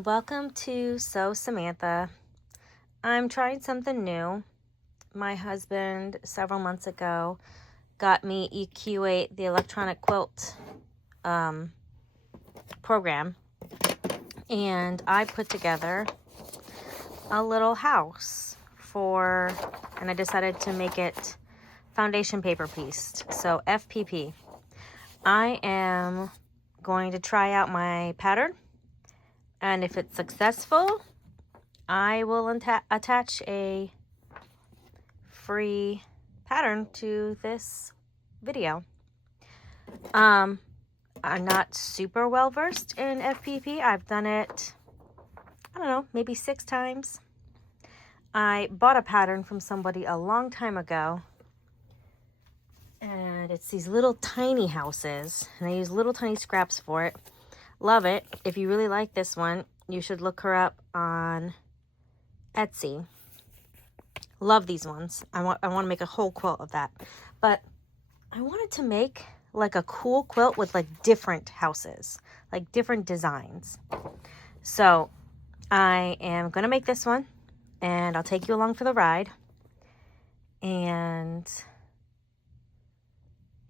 and welcome to Sew Samantha. I'm trying something new. My husband several months ago got me EQ8, the electronic quilt program, and I put together a little house and I decided to make it foundation paper pieced, so FPP. I am going to try out my pattern, and if it's successful, I will attach a free pattern to this video. I'm not super well versed in FPP. I've done it, I don't know, maybe 6 times. I bought a pattern from somebody a long time ago, and it's these little tiny houses, and I use little tiny scraps for it. Love it. If you really like this one, you should look her up on Etsy. Love these ones. I want to make a whole quilt of that. But I wanted to make like a cool quilt with like different houses, like different designs. So I am going to make this one, and I'll take you along for the ride. And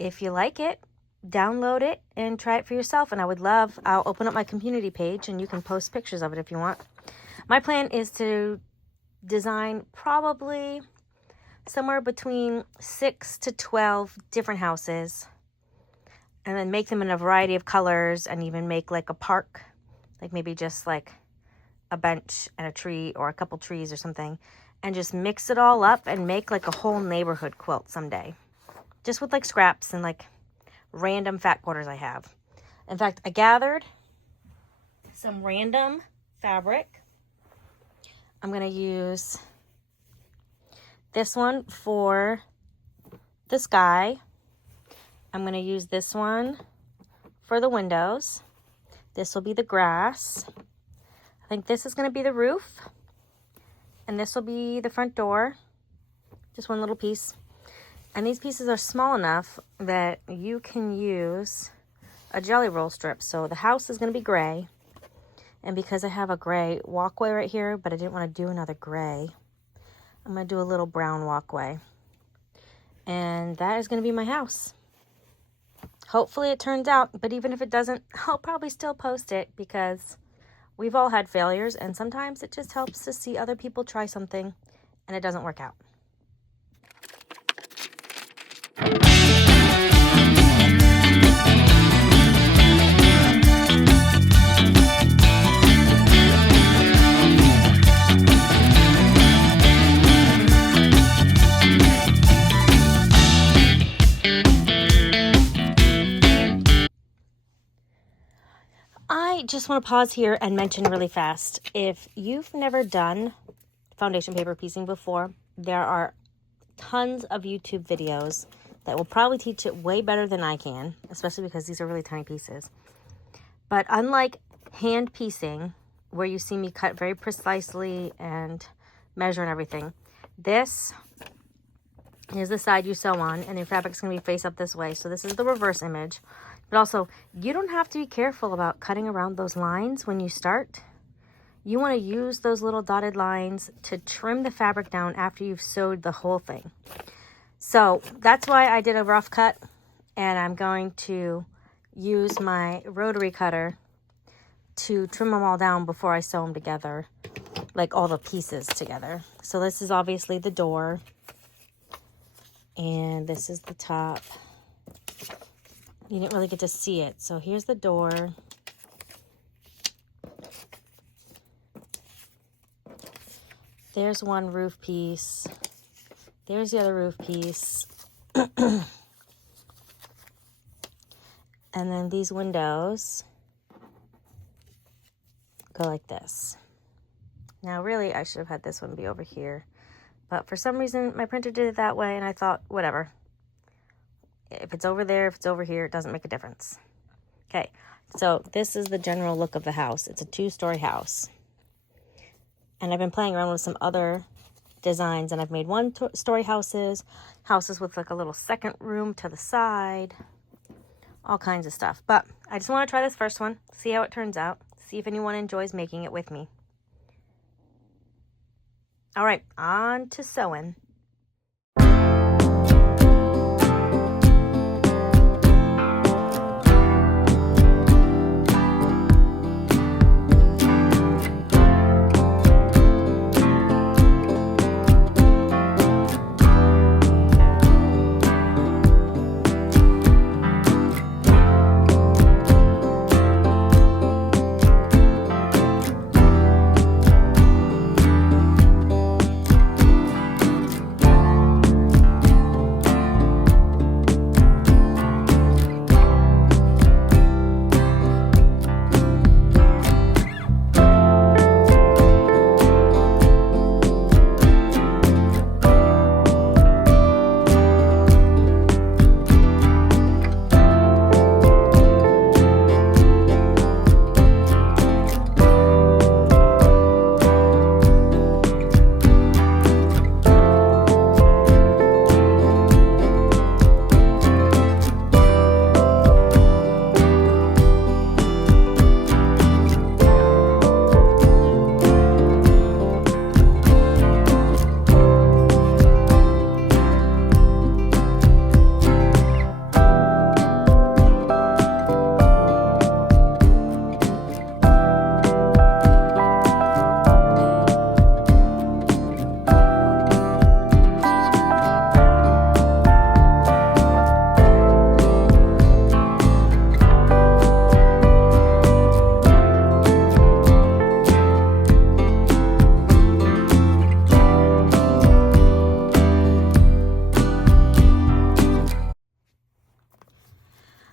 if you like it, download it and try it for yourself. And I'll open up my community page and you can post pictures of it if you want. My plan is to design probably somewhere between 6 to 12 different houses, and then make them in a variety of colors, and even make like a park, like maybe just like a bench and a tree or a couple trees or something, and just mix it all up and make like a whole neighborhood quilt someday, just with like scraps and like random fat quarters I have. In fact, I gathered some random fabric. I'm going to use this one for the sky. I'm going to use this one for the windows. This will be the grass. I think this is going to be the roof. And this will be the front door. Just one little piece. And these pieces are small enough that you can use a jelly roll strip. So the house is going to be gray. And because I have a gray walkway right here, but I didn't want to do another gray, I'm going to do a little brown walkway. And that is going to be my house. Hopefully it turns out, but even if it doesn't, I'll probably still post it, because we've all had failures, and sometimes it just helps to see other people try something and it doesn't work out. I just want to pause here and mention really fast, if you've never done foundation paper piecing before, there are tons of YouTube videos that will probably teach it way better than I can, especially because these are really tiny pieces. But unlike hand piecing, where you see me cut very precisely and measure and everything, this is the side you sew on, and your fabric's going to be face up this way. So this is the reverse image. But also, you don't have to be careful about cutting around those lines when you start. You want to use those little dotted lines to trim the fabric down after you've sewed the whole thing. So that's why I did a rough cut, and I'm going to use my rotary cutter to trim them all down before I sew them together, like all the pieces together. So this is obviously the door, and this is the top. You didn't really get to see it. So here's the door. There's one roof piece. There's the other roof piece. And then these windows go like this. Now really, I should have had this one be over here. But for some reason, my printer did it that way, and I thought, whatever. If it's over there, if it's over here, it doesn't make a difference. Okay, so this is the general look of the house. It's a 2-story house. And I've been playing around with some other designs, and I've made 1-story houses with like a little second room to the side, all kinds of stuff. But I just want to try this first one, see how it turns out, See if anyone enjoys making it with me. All right, on to sewing.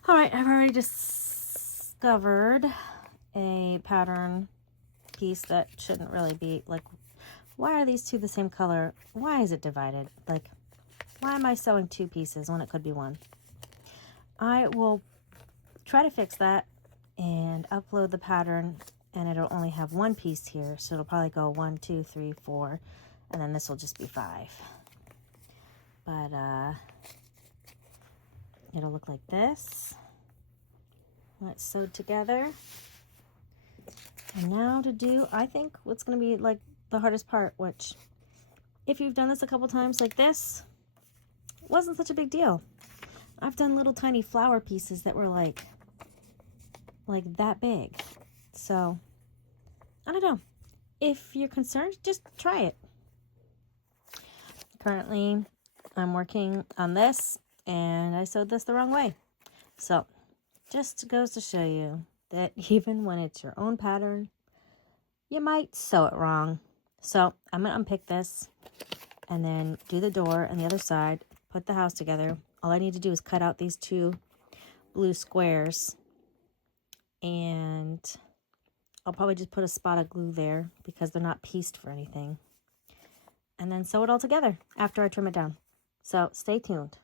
All right, I've already discovered a pattern piece that shouldn't really be, like, why are these two the same color? Why is it divided? Like, why am I sewing two pieces when it could be one? I will try to fix that and upload the pattern, and it'll only have one piece here, so it'll probably go 1, 2, 3, 4, and then this will just be 5. But it'll look like this when it's sewed together. And now to do, I think, what's going to be like the hardest part, which if you've done this a couple times like this, wasn't such a big deal. I've done little tiny flower pieces that were like that big. So I don't know. If you're concerned, just try it. Currently, I'm working on this, and I sewed this the wrong way. So just goes to show you that even when it's your own pattern, you might sew it wrong. So I'm going to unpick this and then do the door on the other side, put the house together. All I need to do is cut out these 2 blue squares, and I'll probably just put a spot of glue there because they're not pieced for anything. And then sew it all together after I trim it down. So stay tuned.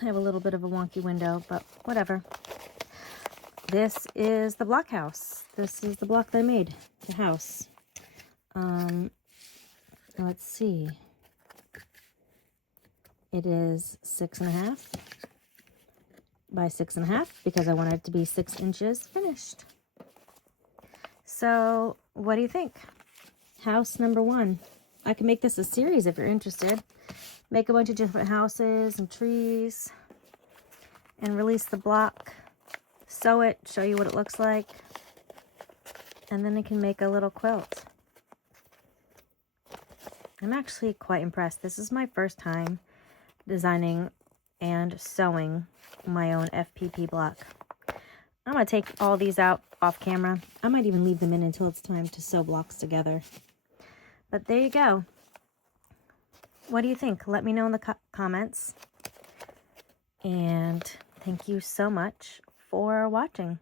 I have a little bit of a wonky window, but whatever. This is the block house. This is the block that I made, the house. Let's see. It is 6.5 by 6.5 because I want it to be 6 inches finished. So what do you think? House number 1. I can make this a series if you're interested. Make a bunch of different houses and trees and release the block. Sew it, show you what it looks like. And then I can make a little quilt. I'm actually quite impressed. This is my first time designing and sewing my own FPP block. I'm going to take all these out off camera. I might even leave them in until it's time to sew blocks together. But there you go. What do you think? Let me know in the comments. And thank you so much for watching.